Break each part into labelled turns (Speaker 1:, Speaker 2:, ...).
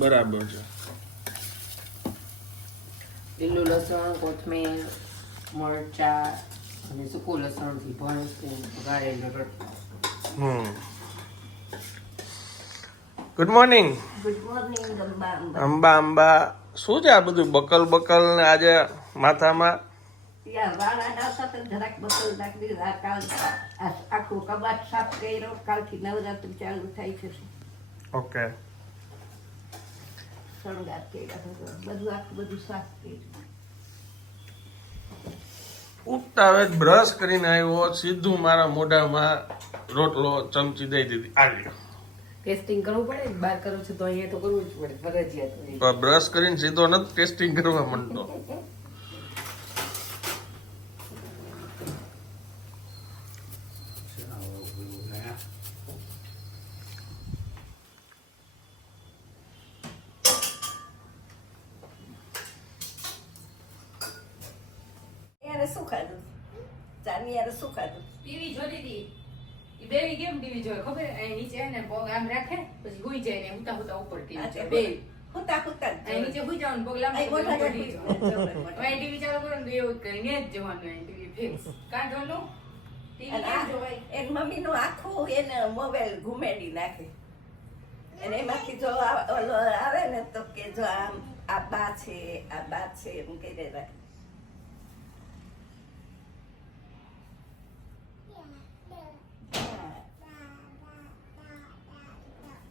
Speaker 1: બરાબર છે.
Speaker 2: લીલું લસણ કોથમીર મરચા અને સૂકું લસણથી ભણું ગાળેલો રોટલો
Speaker 1: હમ. Good morning
Speaker 2: good morning
Speaker 1: Amba Amba. શું છે આ બધું બકલ બકલ ને આજે માથામાં?
Speaker 2: આખું કબાટ સાફ કર્યો. કાલથી નવરાત્રી ચાલુ થાય છે.
Speaker 1: ઓકે
Speaker 2: શણગાર કર્યા બધું આખું બધું સાફ કર્યું
Speaker 1: ઉઠતા બ્રશ કરીને આવ્યો સીધું મારા મોઢામાં રોટલો ચમચી દઈ દીધી આવ્યો
Speaker 2: ટેસ્ટિંગ કરવું પડે બહાર કરું છું તો અહીંયા તો કરવું જ પડે ફરજિયાત
Speaker 1: બ્રશ કરીને સીધો નથી ટેસ્ટિંગ કરવા માંડતો
Speaker 2: યાર શું ખાધું ચાની યાર શું ખાધું
Speaker 3: ટીવી જોતી હતી ઈ બેવી કેમ ટીવી જોવે ખબર અહીં નીચે હે ને પગ આમ રાખે પછી હુઈ જાય ને ઉતા ઉતા ઉપર બે
Speaker 2: હુતા હુતા જ
Speaker 3: નીચે હુઈ જાવ ને પગ લાંબો
Speaker 2: અહીં
Speaker 3: કરીને
Speaker 2: મોઢા
Speaker 3: ટીવી જોવે. હવે અહીં ટીવી ચાલુ કરો ને એવું કરીને જ જોવાનું અહીં ટીવી ફિક્સ. કાં જોવાનું ટીવી
Speaker 2: અને
Speaker 3: કેમ
Speaker 2: આ
Speaker 3: જોવાય?
Speaker 2: એની મમ્મીનું આખું એને મોબાઈલ ઘુમેડી નાખે. અને એમાંથી જો આવે ને તો કે જો આમ આ બા છે આ બા છે એમ કહી રાખે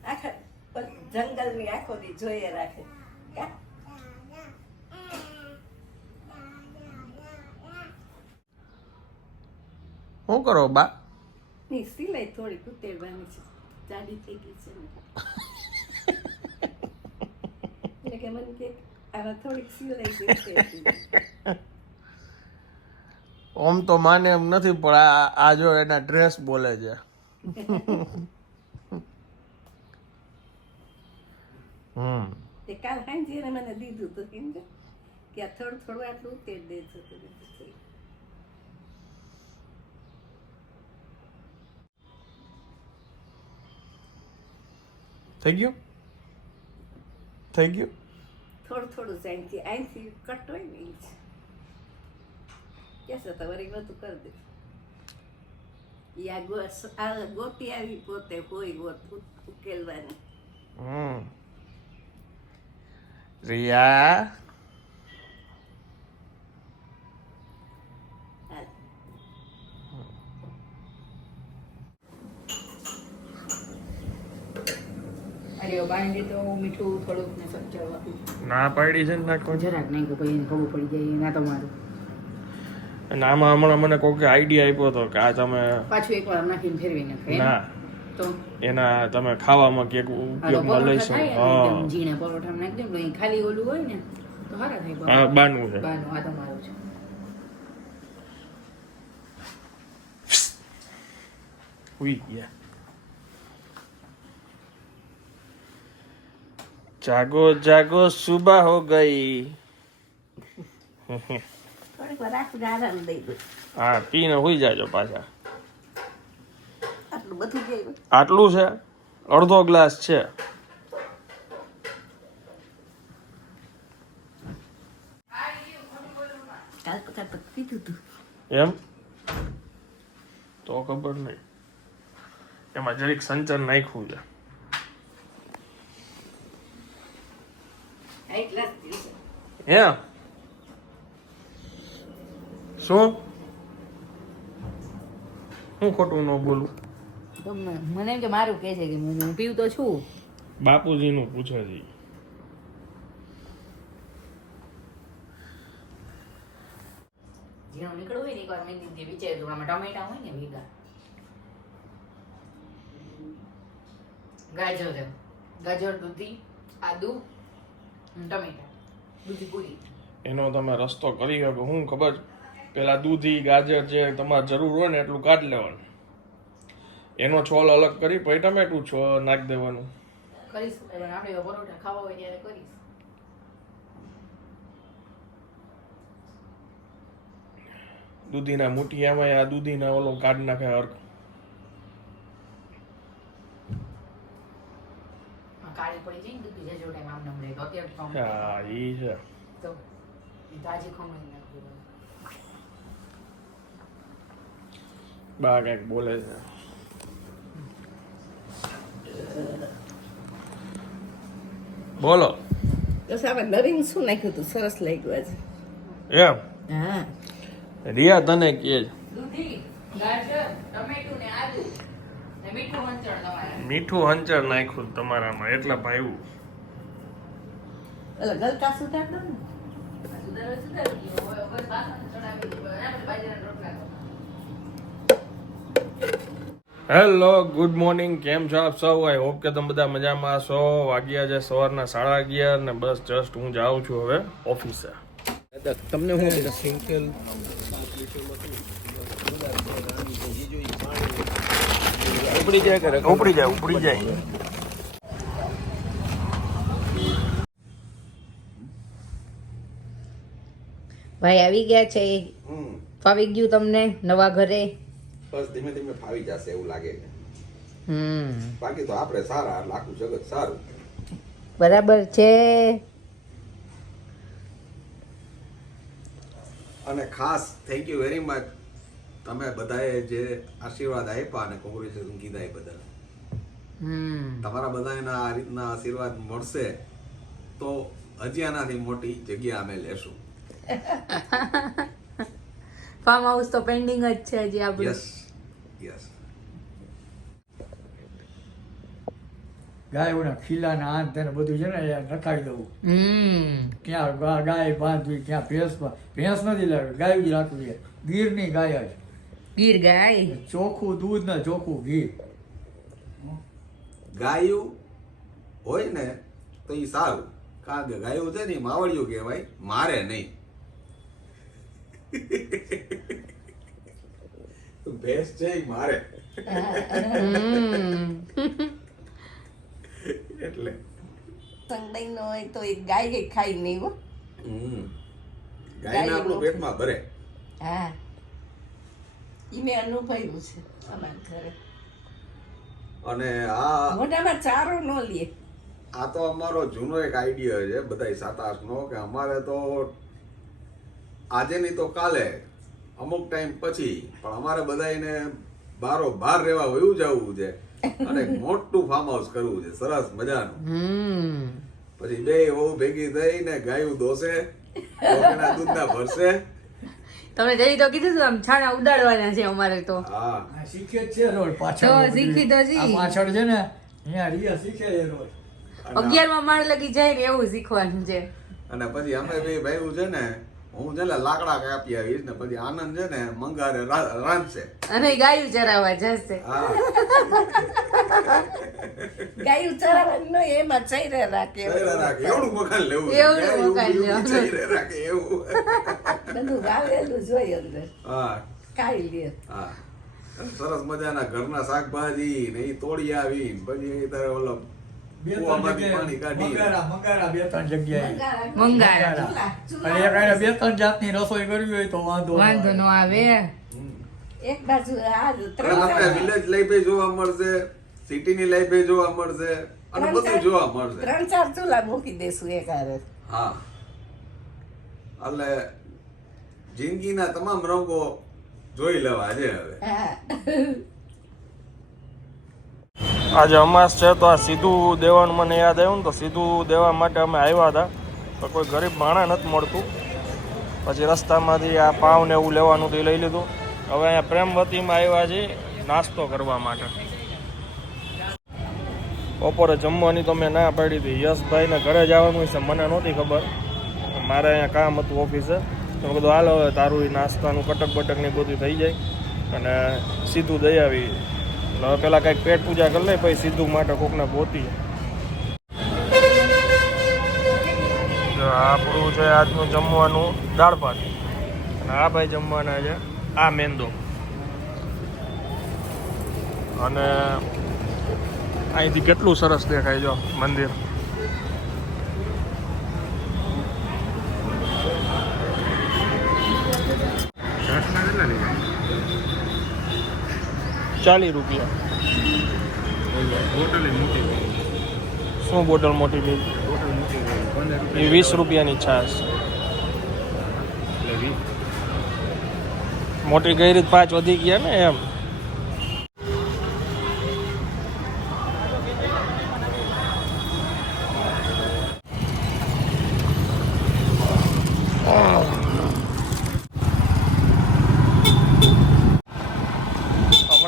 Speaker 2: આખા જંગલની આખો દી જોઈએ રાખે.
Speaker 1: શું કરો બા?
Speaker 2: ની સિલાઈ થોડી કુતેડવાની છે. જાડી થઈ ગઈ છે એટલે કે મને કે આવા થોડીક સિલાઈ છે
Speaker 1: ઓમ તો માને એમ નથી પણ આ આ જો એના ડ્રેસ બોલે છે.
Speaker 2: તે કાલ સાંજે એને મને દીધું તો કેમ કે કે આ થોડું થોડું આટલું ઉતેર દે તો મેં કીધું ઠીક.
Speaker 1: થઈ ગયું? થઈ ગયું?
Speaker 2: થોડું થોડું અહીંથી અહીંથી કટ હોય ને ઈ જ. કહેશે તો વળી બધું કરી દે. યા ગોતી આવી પોતે હોય ગોત ઉકેલવાની.
Speaker 1: હમ. રિયા?
Speaker 3: ને
Speaker 1: પાડી છે ને નાખો
Speaker 3: જરાક નહીં કે ખબર પડી જાય ના તમારું.
Speaker 1: અને આમાં હમણાં મને કોઈ આઈડિયા આપ્યો હતો કે આ તમે
Speaker 3: પાછું એકવાર નાખીને ફેરવી નાખે
Speaker 1: ના. એના તમે ખાવામાં
Speaker 3: કે ઉપયોગમાં
Speaker 1: ઉપયોગમાં લઈ શકો હા.
Speaker 3: પરોઠા નાખી દે અહીં ખાલી ઓલું હોય ને તો સારા થાય
Speaker 1: હા બાનું છે.
Speaker 3: બાનું આ તમારું છે.
Speaker 1: હુઈ ગયા. જાગો જાગો સુબહ હો ગઈ. હા પીને હોઈ જાજો પાછા.
Speaker 2: આટલું બધું ગયું
Speaker 1: આટલું છે? અડધો ગ્લાસ છે. એમ? તો ખબર નહીં. એમાં જરીક સંચર નાખ્યું છે. હે શું? હું ખોટું ન બોલું.
Speaker 3: તો મને એમ કે મારું કહે છે કે હું પીવું તો છું.
Speaker 1: બાપુજીનું પૂછે છે
Speaker 3: નીકળવું હોય ને એકવાર મેં દીધી વિચાર્યું આમાં ટમેટા હોય ને ભેગા. ગાજર. ગાજર દૂધી આદુ ટમેટા. દૂધી પૂરી.
Speaker 1: એનો તમે રસ્તો કરી શકો હું ખબર પેલા દૂધી ગાજર જે તમારે જરૂર હોય ને એટલું કાઢી લેવાનું. એનો છોલ અલગ કરી પછી ટમેટું છો નાખી દેવાનું.
Speaker 3: કરીશું પણ આપણે પરોઠા ખાવા હોય ત્યારે કરીશ.
Speaker 1: દૂધીના મુઠિયામાં આ દૂધીના ઓલો કાઢ નાખે હરખ.
Speaker 3: કાળી પડી જઈ દૂધી જજો ટાઈમ આમ કેમ કામ
Speaker 1: હા ઈ છે.
Speaker 3: તો તાજી ખમણી નાખી
Speaker 1: બા કંઈક બોલે છે. બોલો.
Speaker 2: તો આપણે નવીન શું નાખ્યું હતું સરસ લાગ્યું આજે.
Speaker 1: એમ?
Speaker 2: હા.
Speaker 1: રિયા તને કે છે.
Speaker 3: દૂધી ગાજર ટમેટું ને આદુ ને મીઠું
Speaker 1: હંચર નાખ્યું તમારામાં એટલા
Speaker 2: ઓલા ગલકા સુધાર દો ને
Speaker 1: હેલો ગુડ મોર્નિંગ. કેમ છો આપ સૌ? આઈ હોપ કે તમે બધા મજામાં છો વાગ્યા છે સવારના સાડા અગિયાર ને બસ જસ્ટ હું જાઉં છું હવે ઓફિસે
Speaker 4: તમને હું સિંગલ ઉપડી જાય કરે
Speaker 1: ઉપડી જાય ઉપડી જાય.
Speaker 3: ભાઈ આવી ગયા છે. ફાવી ગયું તમને નવા ઘરે?
Speaker 4: બસ ધીમે ધીમે ફાવી જશે એવું લાગે છે. બાકી તો આપણે સારા લાખું જગત સારું.
Speaker 3: બરાબર છે.
Speaker 4: અને ખાસ થેન્ક યુ વેરી મચ તમે બધાએ જે આશીર્વાદ આપ્યા અને કોંગ્રેચ્યુલેશન કીધા એ બદલ.
Speaker 3: હમ.
Speaker 4: તમારા બધાના આ રીતના આશીર્વાદ મળશે તો હજી આનાથી મોટી જગ્યા અમે લેશું.
Speaker 3: ફાર્મ હાઉસ તો પેન્ડિંગ જ છે હજી આપણું.
Speaker 4: યસ યસ
Speaker 5: ગાયોના ખીલાના આંત ને બધું છે ને નખાવી દઉં.
Speaker 3: હમ.
Speaker 5: ક્યાં ગાય બાંધવી ક્યાં ભેંસ ભેંસ નથી લાવી ગાય જ રાખવી છે. ગીરની ગાય જ.
Speaker 3: ગીર ગાય?
Speaker 5: ચોખ્ખું દૂધ ને ચોખ્ખું ઘી.
Speaker 4: ગાયું હોય ને તો એ સારું. કારણ કે ગાયું છે ને માવડિયું કહેવાય મારે નહીં. ભેંસ છે મારે. એટલે.
Speaker 2: સંગડાઈ નો હોય તો એ ગાય ખાઈ નહીં હો
Speaker 4: ગાયને આપણું પેટમાં ભરે.
Speaker 2: હા. ઈ મેં અનુભવ્યું છે અમારા ઘરે.
Speaker 4: અને આ
Speaker 2: મોઢામાં ચારો ન લે.
Speaker 4: આ તો અમારો જૂનો એક આઈડિયા છે બધા સાત આઠ નો કે અમારે તો આજે નહીં તો કાલે અમુક ટાઈમ પછી. પણ અમારે બધાને બારો બહાર રહેવા વયું જવું છે. અને મોટું ફાર્મ હાઉસ કરવું છે. સરસ મજાનું. પછી બે વહુ ભેગી થઈને ગાયું દોશે લોકોના દૂધના ભરશે.
Speaker 3: તમે જઈ તો કીધું હતું આમ છાણા ઉડાડવાના છે અમારે તો.
Speaker 4: હા.
Speaker 5: શીખે છે રોડ પાછળ
Speaker 3: તો શીખી તો જી.
Speaker 5: પાછળ છે ને અહીંયા રિયા શીખે છે રોજ.
Speaker 3: અગિયારમાં માળ લગી જાય ને એવું શીખવાનું છે.
Speaker 4: અને પછી અમે બે ભાઈ છે ને હું છે ને લાકડા કાપી આવીશ ને પછી આનંદ છે ને મંગારે રાંધશે.
Speaker 3: અને ગાયું ચરાવવા જશે.
Speaker 2: ગાયું ચરાવવાનું ન એમાં ચૈરે રાખે
Speaker 4: રાખે એવડું મકાન લેવું
Speaker 3: એવડું મકાન
Speaker 4: એવું- એવું
Speaker 3: લેવું.
Speaker 4: ચહેરે રાખે એવું.
Speaker 2: બધું વાવેલું જ અંદર.
Speaker 4: હા.
Speaker 2: કાઈ લે.
Speaker 4: હા. અને સરસ મજાના ઘરના શાકભાજી ને ઈ તોડી આવી પછી તારે ઓલો
Speaker 5: બે ત્રણ જગ્યાએ મંગારા મંગારા બે ત્રણ જગ્યાએ.
Speaker 3: મંગારા.
Speaker 5: મંગારા.
Speaker 2: ચૂલા-
Speaker 5: અને એક હારે બે ત્રણ જાતની રસોઈ કરવી હોય તો વાંધો
Speaker 3: વાંધો ન
Speaker 5: આવે.
Speaker 3: આવે.
Speaker 2: એક બાજુ આ ત્રણ ચાર-
Speaker 4: વિલેજ લાઈફે જોવા મળશે સિટીની લાઈફે જોવા મળશે અને બધું જોવા મળશે.
Speaker 2: ત્રણ ચાર ચૂલા મૂકી દેશું એક હારે.
Speaker 4: હા. એટલે જિંદગીના તમામ રંગો જોઈ લેવા છે હવે.
Speaker 1: આજે અમાસ છે, તો આ સીધું દેવાનું મને યાદ આવ્યું ને તો સીધું દેવા માટે અમે આવ્યા હતા. તો કોઈ ગરીબ માણા નથી મળતું. પછી રસ્તામાંથી આ પાવ ને એવું લેવાનું તે લઈ લીધું. હવે અહીંયા પ્રેમવતીમાં આવ્યા છીએ નાસ્તો કરવા માટે. બપોરે જમવાની તો મેં ના પાડી હતી. યશભાઈને ઘરે જવાનું છે મને નહોતી ખબર. મારે અહીંયા કામ હતું ઓફિસે. તો મેં કીધું હવે તારું નાસ્તાનું કટક બટક ને બધું થઈ જાય. અને સીધું દઈ આવી. હવે પેલા કંઈક પેટ પૂજા કરી લઈ, પછી સીધું માટે કોકને પોતી આપણું છે આજનું જમવાનું દાળ ભાત. અને આ ભાઈ જમવાના છે આ મેંદો. અને અહીંથી કેટલું સરસ દેખાય જો મંદિર. ચાલીસ રૂપિયા. શું બોટલ મોટી થઈ એ વીસ રૂપિયાની છાશ મોટી ગઈ રીત પાંચ વધી ગયા ને એમ.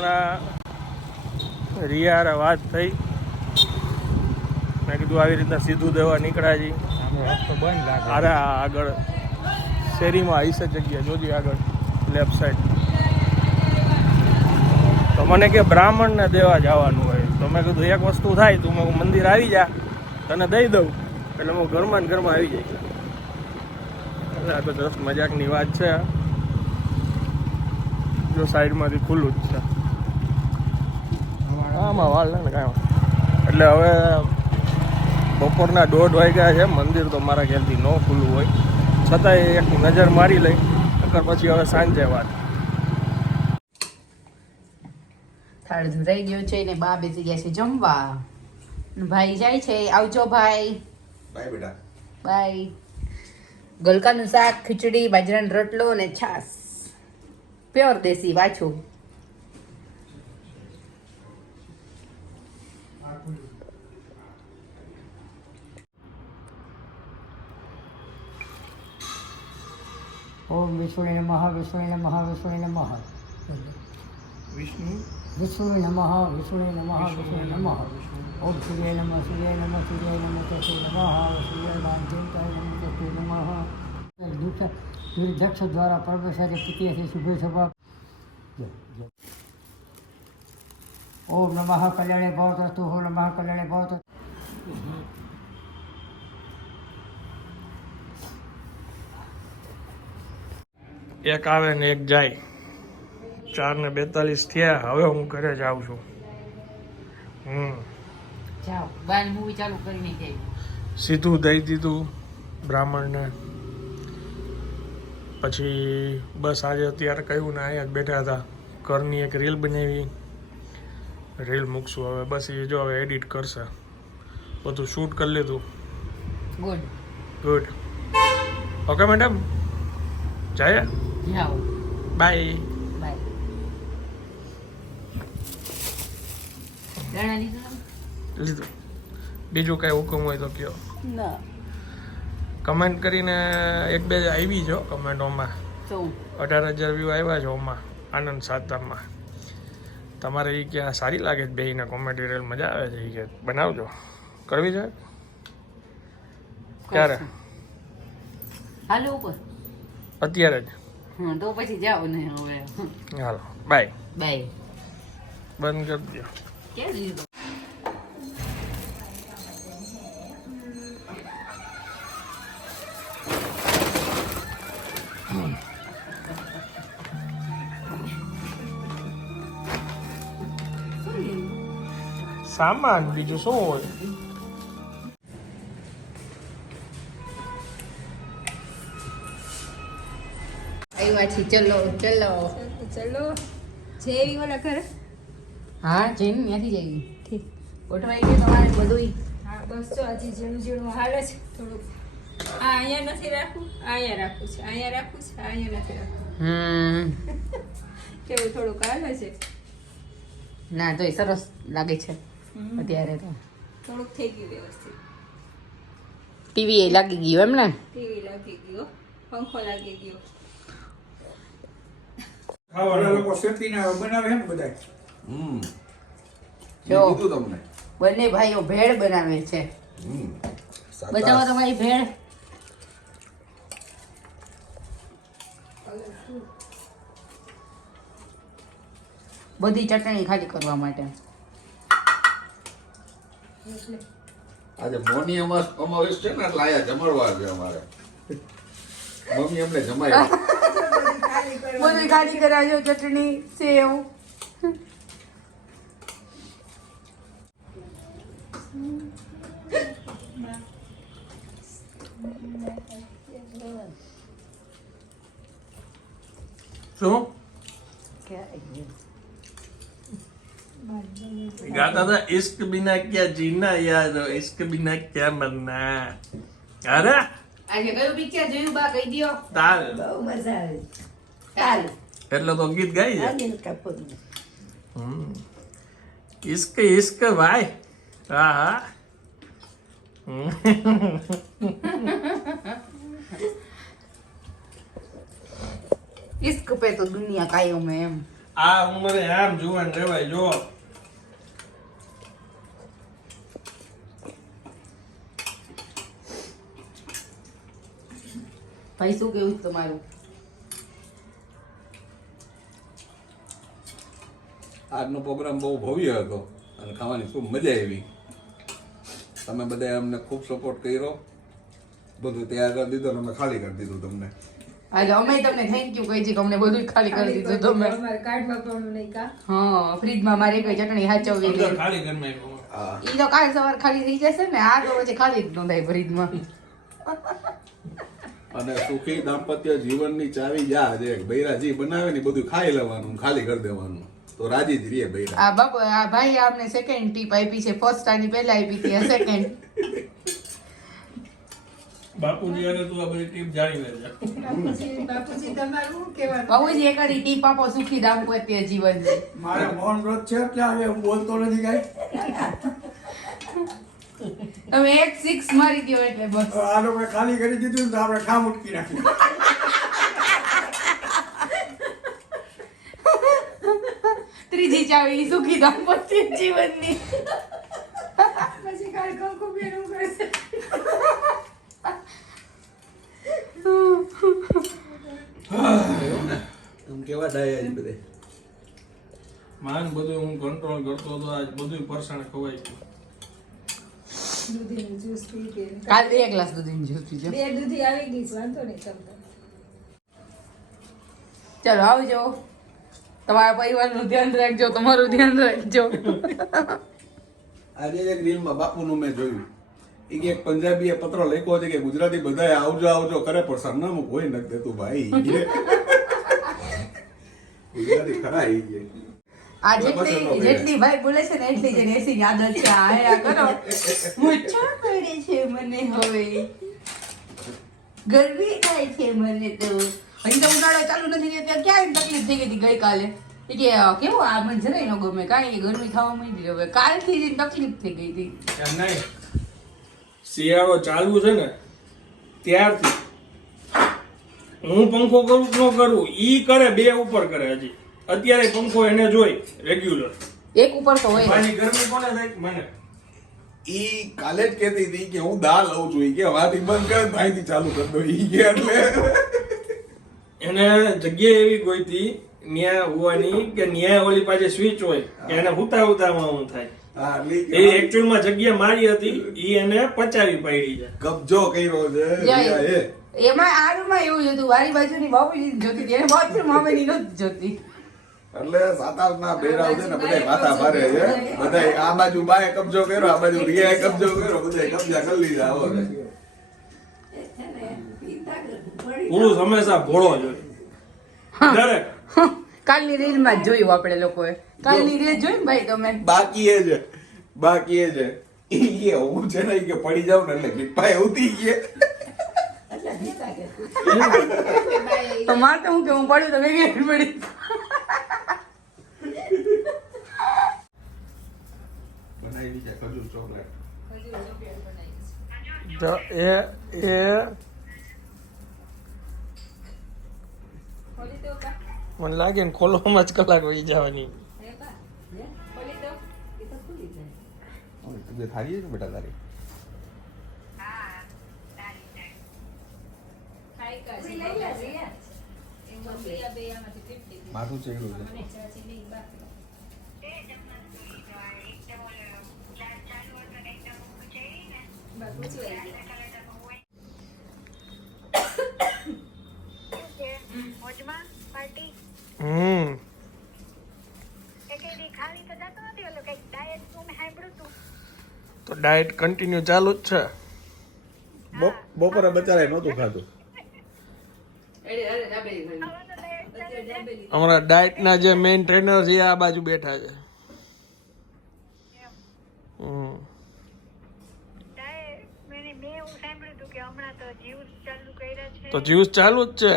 Speaker 1: હમણાં રિયા હારે વાત થઈ. મેં કીધું આવી રીતના સીધું દેવા નીકળ્યા છી
Speaker 5: રસ્તો બંધ લાગે.
Speaker 1: અરે આગળ. શેરીમાં છે જગ્યા જોજી આગળ લેફ્ટ સાઈડ તો મને કે બ્રાહ્મણને દેવા જવાનું હોય. તો મેં કીધું એક વસ્તુ થાય તું કીધું મંદિર આવી જા તને દઈ દઉં. એટલે હું ઘરમાં ને ઘરમાં આવી જાય એટલે આ તો જસ્ટ મજાકની વાત છે. જો સાઈડમાંથી ખુલ્લું જ છે. આમાં વાળ ને કાંઈ એટલે હવે બપોરના દોઢ વાગ્યા છે મંદિર તો મારા ખ્યાલથી ન ખુલ્લું હોય. છતાંય એક નજર મારી લઈ નકર પછી હવે સાંજે વાત.
Speaker 3: થાળ ધરાઈ ગયો છે ને બા બેસી ગયા છે જમવા. ભાઈ જાય છે આવજો ભાઈ.
Speaker 4: બાય બેટા.
Speaker 3: બાય. ગલકાનું શાક ખીચડી બાજરાનો રોટલો અને છાસ. પ્યોર દેશી વાછું.
Speaker 5: ઓમ વિષ્ણુ નમઃ વિષ્ણુ નમઃ વિષ્ણુ નમઃ.
Speaker 1: વિષ્ણુ?
Speaker 5: વિષ્ણુ નમઃ વિષ્ણુ નમઃ વિષ્ણુ નમઃ. ઓમ સૂર્ય નમઃ સૂર્ય નમઃ સૂર્ય નમઃ તસ્ય નમઃ સૂર્ય દેવતાય નમઃ તસ્ય નમઃ. દુઃખ દુર્દક્ષ દ્વારા પરમેશ્વરે પિત્યથી શુભે સભા. ઓમ નમઃ કલ્યાણે ભવતસ્તુ ઓમ નમઃ કલ્યાણે ભવત
Speaker 1: એક આવે ને એક જાય. ચાર ને બેતાલીસ થયા હવે હું ઘરે જાઉં છું. હમ. સીધું દઈ દીધું બ્રાહ્મણને. પછી બસ આજે અત્યારે કહ્યું ને અહીંયા જ બેઠા હતા. ઘરની એક રીલ બનાવી. રીલ મૂકશું હવે. બસ એ જો હવે એડિટ કરશે. બધું શૂટ કરી લીધું.
Speaker 3: ગુડ
Speaker 1: ગુડ ઓકે મેડમ જાય?
Speaker 3: જાઓ
Speaker 1: બાય
Speaker 3: બાય દાણા લીધું
Speaker 1: લીધું બીજું કાંઈ હુકમ હોય તો કયો
Speaker 2: ના
Speaker 1: કમેન્ટ કરીને એક બે આવી જો કમેન્ટોમાં અઢાર હજાર વ્યૂ આવ્યા છે ઓમાં આનંદ સાતમમાં તમારે એ ક્યાં સારી લાગે છે બેયને કોમેન્ટ રીલ મજા આવે છે એ કે બનાવજો કરવી છે ક્યારે
Speaker 3: હાલો ઉપર
Speaker 1: અત્યારે જ
Speaker 3: હા તો પછી જાઓ ને હવે
Speaker 1: હાલો બાય
Speaker 3: બાય
Speaker 1: બંધ કરી દો
Speaker 3: ક્યાં લીધું
Speaker 1: સામાન બીજું શું હોય
Speaker 3: આવ્યા છે ચલો. ચલો.
Speaker 6: ચલો જેવી ઓલા ઘરે.
Speaker 3: હા જઈને ત્યાંથી જઈ
Speaker 6: ઠીક.
Speaker 3: ગોઠવાઈ ગયું તમારે બધું
Speaker 6: હા બસ જો હજી ઝીણું ઝીણું હાલે છે થોડુંક. આ અહીંયા નથી રાખવું અહીંયા રાખવું છે. અહીંયા રાખવું છે અહીંયા નથી રાખવું.
Speaker 3: હમ.
Speaker 6: કેવું થોડુંક હાલે છે?
Speaker 3: ના તો સરસ લાગે છે. અત્યારે તો.
Speaker 6: થોડુંક થઈ ગયું વ્યવસ્થિત.
Speaker 3: ટીવી એ લાગી ગયું એમ ને?
Speaker 6: ટીવી લાગી ગયો પંખો લાગી ગયો.
Speaker 5: બધા લોકો શેતીને બનાવે છે ને બધા
Speaker 4: હમ.
Speaker 3: જો.
Speaker 4: કીધું તમને.
Speaker 3: બંને ભાઈઓ ભેળ બનાવે છે.
Speaker 4: હમ.
Speaker 3: બતાવો તમારી ભેળ. બધી ચટણી ખાલી કરવા માટે.
Speaker 4: આજે મોની અમાસ અમાવેશ છે ને એટલે આયા જમાડવા છે અમારે. મમ્મી અમને જમાય
Speaker 3: બધું ખાલી કરાજો ચટણી સેવ
Speaker 1: શું ગાતા હતા ઇશ્ક બિના ક્યાં જીના યાર ઇશ્ક બિના ક્યાં મરના અરે
Speaker 3: આજે કયું પિક્ચર જોયું બા કહી દ્યો
Speaker 1: તાર
Speaker 2: બહુ મજા આવે ચાલ
Speaker 1: એટલે તો ગીત ગાઈ જાય
Speaker 2: અનિલ કપૂર
Speaker 1: ઇશ્ક ઇશ્ક ભાઈ. હા હા.
Speaker 3: ઇશ્ક પે તો દુનિયા કાયમ હે એમ.
Speaker 1: આ ઉંમરે આમ જુવાન રહેવાય જો.
Speaker 3: ભાઈ શું કેવું તમારું?
Speaker 4: આજનો પ્રોગ્રામ બહુ ભવ્ય હતો અને ખાવાની ખૂબ મજા આવી. તમે બધાએ અમને ખૂબ સપોર્ટ કર્યો. બધું તૈયાર કરી દીધું અને અમે ખાલી કરી દીધું તમને.
Speaker 3: આજે અમે તમને થેન્ક યુ કહી છે કે અમને બધું જ ખાલી કરી દીધું તમે.
Speaker 6: અમારે કાઢવા પણ નહીં કા
Speaker 3: હા ફ્રીજમાં મારી કઈ ચટણી હાચવવી
Speaker 1: ખાલી કરી.
Speaker 4: હા.
Speaker 3: ઈ તો કાલ સવાર ખાલી થઈ જશે ને આ તો પછી ખાલી જ ન થાય ફ્રીજમાં
Speaker 4: અને સુખી દાંપત્ય જીવનની ચાવી જા છે જે બનાવે ને બધું ખાઈ લેવાનું ખાલી કરી દેવાનું. તો રાજી જ રહીએ બૈરા.
Speaker 3: આ બાપુ આ ભાઈ આપને સેકન્ડ ટીપ આપી છે. ફર્સ્ટ આની પહેલા આપી હતી સેકન્ડ
Speaker 1: બાપુજી અને તું આ બધી ટીપ જાણી લેજે.
Speaker 6: બાપુજી બાપુજી તમારું શું કહેવાનું?
Speaker 3: એક આડી ટીપ આપો સુખી દાંપત્ય જીવન
Speaker 5: મારે મૌન વ્રત છે ત્યાં હવે હું બોલતો નથી કાંઈ.
Speaker 3: તમે એક સિક્સ મારી ગયો એટલે બસ.
Speaker 5: આ લોકોએ ખાલી કરી દીધું તો આપણે કામ ઉટકી નાખ્યું
Speaker 3: ત્રીજી ચાવી સુખી દાંપત્ય જીવનની.
Speaker 6: પછી કાલ કંકુ બેરું કરશે.
Speaker 4: કેવા ડાયા છે બધે?
Speaker 1: માન બધું હું કંટ્રોલ કરતો હતો આજ બધું પરસાણ ખવાઈ ગયું.
Speaker 6: દૂધીનું જ્યુસ પી
Speaker 3: કાલ બે ગ્લાસ દૂધીની જ્યુસ પીજો.
Speaker 6: બે દૂધી આવી ગઈ છે વાંધો નહીં તમને
Speaker 3: ચાલો આવજો તમારા પરિવારનું ધ્યાન રાખજો તમારું ધ્યાન રાખજો.
Speaker 4: આજે એક રીલમાં બાપુનું મેં જોયું. એ કે એક પંજાબીએ પત્ર લખ્યો છે કે ગુજરાતી બધાએ આવજો આવજો કરે પણ સરનામું કોઈ નથી દેતું ભાઈ. ગુજરાતી ખરા આવી કે
Speaker 3: આ જેટલી જેટલી ભાઈ બોલે છે ને એટલી જ એસી યાદ છે. આ આ કરો. મચ્છર પડે છે મને હવે. ગરમી થાય છે મને તો. હજી તો ઉનાળો ચાલુ નથી થયો ત્યાં ક્યાં તકલીફ થઈ ગઈ હતી ગઈકાલે. કે કેવું આ મને જરાય ન ગમે. કાંઈ ગરમી થવા માંડી હવે. કાલથી જ તકલીફ થઈ ગઈ હતી.
Speaker 1: નહીં. શિયાળો ચાલુ છે ને ત્યારથી. હું પંખો કરું ન કરું ઈ કરે બે ઉપર કરે હજી. અત્યારે પંખો એને જોઈ રેગ્યુલર
Speaker 3: એક ઉપર તો હોય
Speaker 1: મારી ગરમી કોને થાય? મને.
Speaker 4: ઈ કાલે જ કહેતી હતી કે હું દાળ લઉં છું. ઈ કે વાતી બંધ કર ભાઈથી ચાલુ કર દો ઈ કે એટલે.
Speaker 1: એને જગ્યા એવી ગોઈતી ન્યા હોવાની કે ન્યા ઓલી પાસે સ્વિચ હોય કે એને હુતા હુતામાં હું થાય.
Speaker 4: હા એટલે ઈ
Speaker 1: એ એકચ્યુઅલમાં જગ્યા મારી હતી ઈ એને પચાવી પાડી છે.
Speaker 4: કબજો કર્યો છે.
Speaker 3: એમાં આરુમાં એવું જ હતું. વારી બાજુની બાપુજી જોતી હતી. એને બાથરૂમ મામેની નહોતી જોતી.
Speaker 4: એટલે સાત આઠ ના ભેરા છે ને બધા માથા ભારે છે. બધા આ બાજુ બાએ કબજો કર્યો આ બાજુ રિયાએ કબજો કર્યો બધા કબજા કરી લીધા આવો
Speaker 1: પુરુષ હંમેશા ભોળો જ હોય. દરેક.
Speaker 3: કાલની રીલમાં જોયું આપણે લોકોએ. કાલની રીલ જોઈ ને ભાઈ તમે?
Speaker 4: બાકી એ છે બાકી એ છે. ઈ કે હું છે ને કે પડી જાઉં ને એટલે ઉતી કે
Speaker 2: એટલે પીતા કે
Speaker 3: તો મારે તો હું કે હું પડ્યું તો ભેગી પડી
Speaker 4: બનાવી દીધા ખજૂર ચોકલેટ.
Speaker 1: તો એ એ
Speaker 6: ખોલી દો કા
Speaker 1: મને લાગે ને ખોલવામાં જ કલાક વહી જવાની.
Speaker 4: તબિયત સારી છે બેટા તારી
Speaker 6: ખાઈ કા
Speaker 2: કોઈ લઈ લે રિયા.
Speaker 6: એમ બબલી આ બે આમાંથી ફિફ્ટી
Speaker 4: માથું ચડ્યું છે
Speaker 6: અને ચાચી નહીં બાકી બા પૂછવાય ગયું.
Speaker 7: મોજમાં પાર્ટી
Speaker 1: હમ
Speaker 7: એ કઈ દી ચડ્યું તો જતો નથી ઓલો કંઈક ડાયટ સાંભળ્યું તું
Speaker 1: તો ડાયટ કન્ટિન્યુ ચાલુ જ છે?
Speaker 4: બપ- બપોરે બચારે નહોતું ખાધું.
Speaker 1: અમારા ડાયટના જે મેઇન ટ્રેનર છે આ બાજુ બેઠા છે.
Speaker 7: તો
Speaker 1: જ્યુસ ચાલુ જ છે?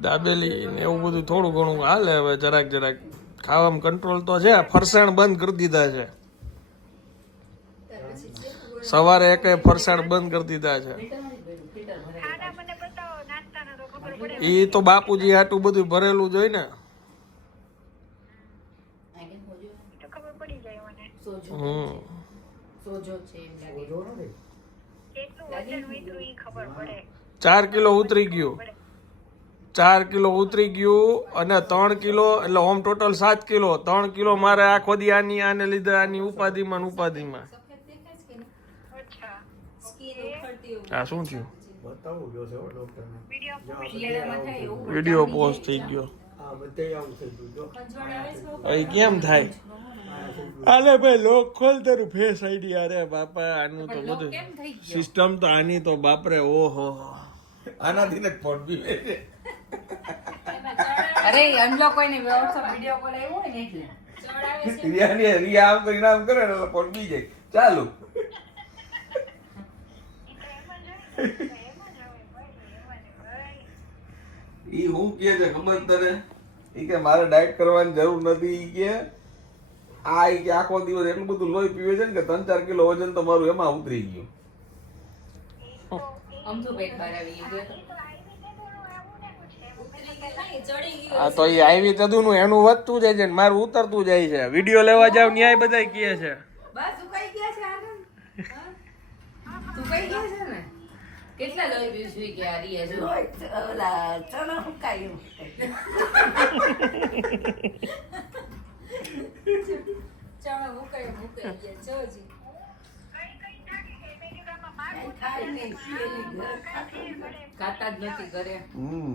Speaker 7: દાબેલી
Speaker 1: ને એવું બધું થોડું ઘણું હાલે હવે, જરાક જરાક. ખાવામાં કંટ્રોલ તો છે, ફરસાણ બંધ કરી દીધા છે. સવારે એકે ફરસાણ બંધ કરી દીધા છે. એ તો બાપુજી આટલું બધું ભરેલું જ હોય ને. ચાર કિલો ઉતરી ગયું. ચાર કિલો ઉતરી ગયું અને ત્રણ કિલો એટલે ઓમ ટોટલ સાત કિલો. ત્રણ કિલો મારે આખો દી આની આને લીધે આની ઉપાધિમાં ઉપાધિમાં. આ શું થયું?
Speaker 5: બતાવું ગયો છે ડૉક્ટરને
Speaker 7: વીડિયો
Speaker 1: પોસ્ટ થઈ ગયો
Speaker 5: આ બધે આવું થઈ ગયું. જો
Speaker 6: ખંજવાળ આવે છે
Speaker 1: અહીં કેમ થાય? અલે ભાઈ લોક ખોલ તારું ફેસ આઈડી અરે બાપા આનું તો બધું
Speaker 3: કેમ થઈ ગયો?
Speaker 1: સિસ્ટમ તો આની તો બાપરે ઓહો.
Speaker 4: આનાથી ને ફોન બી.
Speaker 3: અરે અનલોક કોઈને વોટ્સઅપ વીડિયો કોલ આવ્યો હોય ને એટલે.
Speaker 4: રિયાની રિયા આમ કરીને આમ કરે ને એટલે ફોન બી જાય. ચાલુ. ઈ હું કે છે ખબર તને? ઈ કે મારે ડાયટ કરવાની જરૂર નથી ઈ કે આ ઈ કે આખો દિવસ એટલું બધું લોહી પીવે છે ને કે ત્રણ ચાર કિલો વજન તો મારું એમાં ઉતરી ગયું.
Speaker 3: અમથું પેટ બહાર આવી ગયું તો.
Speaker 1: એ આવી તદુનું એનું વધતું જાય છે ને મારું ઉતરતું જાય છે. વીડિયો લેવા જાવ ન્યાય બધા કહે છે.
Speaker 3: બસ ગયા છે આનંદ ગયા છે ને? કેટલા લોહી પીવું છું કે આ રીયા જો
Speaker 2: લોહી ઓલા ચણા હુકાયું
Speaker 6: ચણા મુકાઈ મુકાઈ ગયા જોજી
Speaker 2: ઘર ખાતા
Speaker 3: જ નથી ઘરે.
Speaker 4: હમ.